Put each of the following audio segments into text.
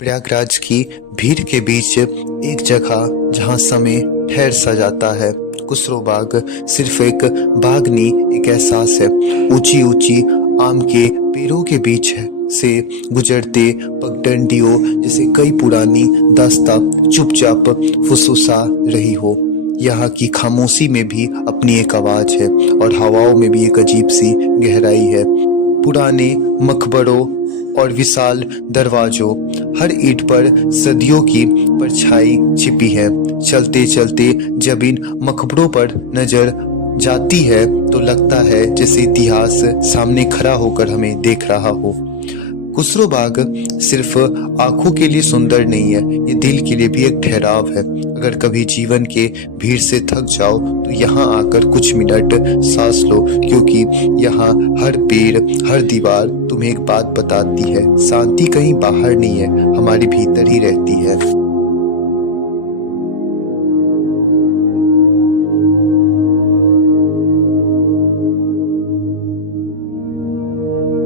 प्रयागराज की भीड़ के बीच एक जगह जहां समय ठहर सा जाता है। खुसरो बाग सिर्फ एक बाग नहीं, एक एहसास है। ऊंची ऊंची आम के पेड़ों के बीच से गुजरते पगडंडियों जैसे कई पुरानी दास्तां चुपचाप फुसफुसा रही हो। यहाँ की खामोशी में भी अपनी एक आवाज है और हवाओं में भी एक अजीब सी गहराई है। पुराने मकबरों और विशाल दरवाजों, हर ईंट पर सदियों की परछाई छिपी है। चलते चलते जब इन मकबरों पर नजर जाती है तो लगता है जैसे इतिहास सामने खड़ा होकर हमें देख रहा हो। खुसरो बाग सिर्फ आंखों के लिए सुंदर नहीं है, ये दिल के लिए भी एक ठहराव है। अगर कभी जीवन के भीड़ से थक जाओ तो यहाँ आकर कुछ मिनट सांस लो, क्योंकि यहाँ हर पेड़, हर दीवार तुम्हें एक बात बताती है। शांति कहीं बाहर नहीं है, हमारे भीतर ही रहती है।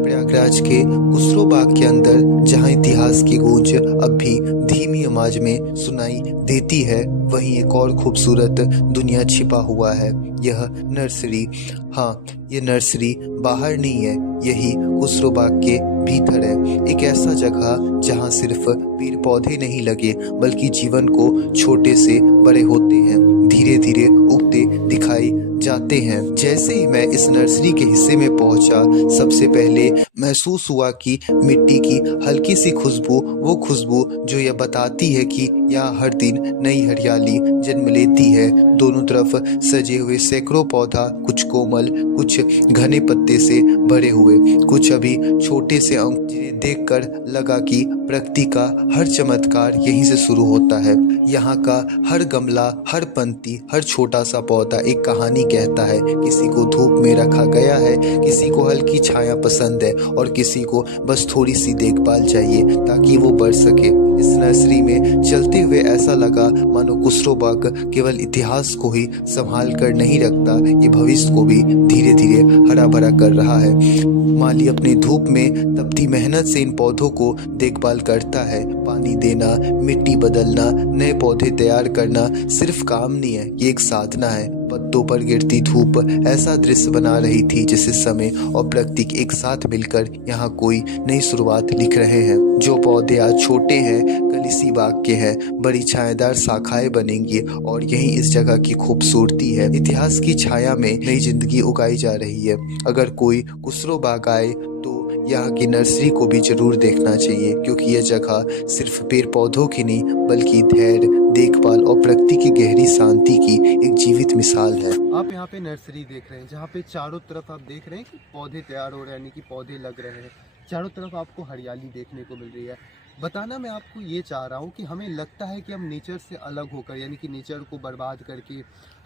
प्रयागराज के खुसरो बाग के अंदर जहां इतिहास की गूंज अब भी धीमी आवाज में सुनाई देती है, वहीं एक और खूबसूरत दुनिया छिपा हुआ है। यह नर्सरी, हाँ, ये नर्सरी बाहर नहीं है, यही खुसरो बाग के भीतर है। एक ऐसा जगह जहां सिर्फ पेड़ पौधे नहीं लगे, बल्कि जीवन को छोटे से बड़े होते हैं, धीरे धीरे उगते दिखाई जाते हैं। जैसे ही मैं इस नर्सरी के हिस्से में पहुंचा, सबसे पहले महसूस हुआ कि मिट्टी की हल्की सी खुशबू, वो खुशबू जो यह बताती है कि यहाँ हर दिन नई हरियाली जन्म लेती है। दोनों तरफ सजे हुए सैकड़ों पौधा, कुछ कोमल, कुछ घने पत्ते से भरे हुए, कुछ अभी छोटे से अंक, जिन्हें देखकर लगा कि प्रकृति का हर चमत्कार यहीं से शुरू होता है। यहाँ का हर गमला, हर पंक्ति, हर छोटा सा पौधा एक कहानी कहता है। किसी को धूप में रखा गया है, किसी को हल्की छाया पसंद है और किसी को बस थोड़ी सी देखभाल चाहिए ताकि वो बढ़ सके। इस नर्सरी में चलते हुए ऐसा लगा मानो खुसरो बाग केवल इतिहास को ही संभाल कर नहीं रखता, ये भविष्य को भी धीरे धीरे हरा भरा कर रहा है। माली अपनी धूप में तपती मेहनत से इन पौधों को देखभाल करता है। पानी देना, मिट्टी बदलना, नए पौधे तैयार करना सिर्फ काम नहीं है, ये एक साधना है। पत्तों पर गिरती धूप ऐसा दृश्य बना रही थी जैसे समय और प्रकृति एक साथ मिलकर यहाँ कोई नई शुरुआत लिख रहे हैं। जो पौधे आज छोटे हैं, कल इसी बाग के हैं, बड़ी छायादार शाखाएं बनेंगी और यही इस जगह की खूबसूरती है। इतिहास की छाया में नई जिंदगी उगाई जा रही है। अगर कोई खुसरो बाग आए तो यहाँ की नर्सरी को भी जरूर देखना चाहिए, क्योंकि यह जगह सिर्फ पेड़ पौधों की नहीं, बल्कि धैर्य, देखभाल और प्रकृति की गहरी शांति की एक जीवित मिसाल है। आप यहाँ पे नर्सरी देख रहे हैं, जहाँ पे चारों तरफ आप देख रहे हैं कि पौधे तैयार हो रहे हैं, यानी कि पौधे लग रहे हैं। चारों तरफ आपको हरियाली देखने को मिल रही है। बताना मैं आपको ये चाह रहा हूँ कि हमें लगता है कि हम नेचर से अलग होकर, यानी कि नेचर को बर्बाद करके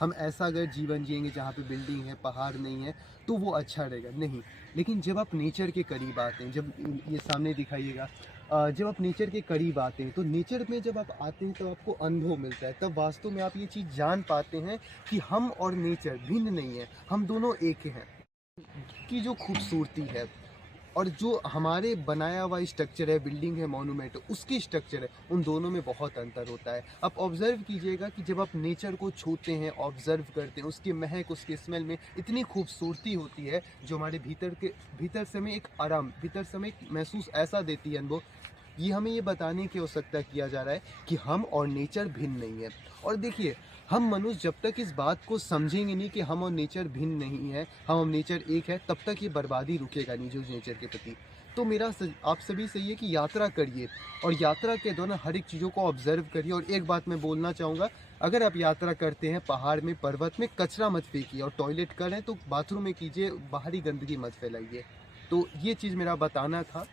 हम ऐसा अगर जीवन जिएंगे जहाँ पे बिल्डिंग है, पहाड़ नहीं है, तो वो अच्छा रहेगा। नहीं, लेकिन जब आप नेचर के करीब आते हैं, जब ये सामने दिखाइएगा, जब आप नेचर के करीब आते हैं तो नेचर में जब आप आते हैं तो आपको अनुभव मिलता है। तब वास्तव में आप ये चीज़ जान पाते हैं कि हम और नेचर भिन्न नहीं है, हम दोनों एक हैं। की जो खूबसूरती है और जो हमारे बनाया हुआ स्ट्रक्चर है, बिल्डिंग है, मॉन्यूमेंट है, उसकी स्ट्रक्चर है, उन दोनों में बहुत अंतर होता है। आप ऑब्जर्व कीजिएगा कि जब आप नेचर को छूते हैं, ऑब्जर्व करते हैं, उसकी महक, उसके स्मेल में इतनी खूबसूरती होती है जो हमारे भीतर से हमें एक आराम, भीतर से हमें एक महसूस ऐसा देती है अनुभव। ये हमें ये बताने की आवश्यकता किया जा रहा है कि हम और नेचर भिन्न नहीं है। और देखिए, हम मनुष्य जब तक इस बात को समझेंगे नहीं कि हम और नेचर भिन्न नहीं है, हम और नेचर एक है, तब तक ये बर्बादी रुकेगा नहीं जो नेचर के प्रति। तो मेरा आप सभी से ये कि यात्रा करिए और यात्रा के दौरान हर एक चीज़ों को ऑब्जर्व करिए। और एक बात मैं बोलना चाहूँगा, अगर आप यात्रा करते हैं पहाड़ में, पर्वत में, कचरा मत फेंकिए और टॉयलेट करें तो बाथरूम में कीजिए, बाहरी गंदगी मत फैलाइए। तो ये चीज़ मेरा बताना था।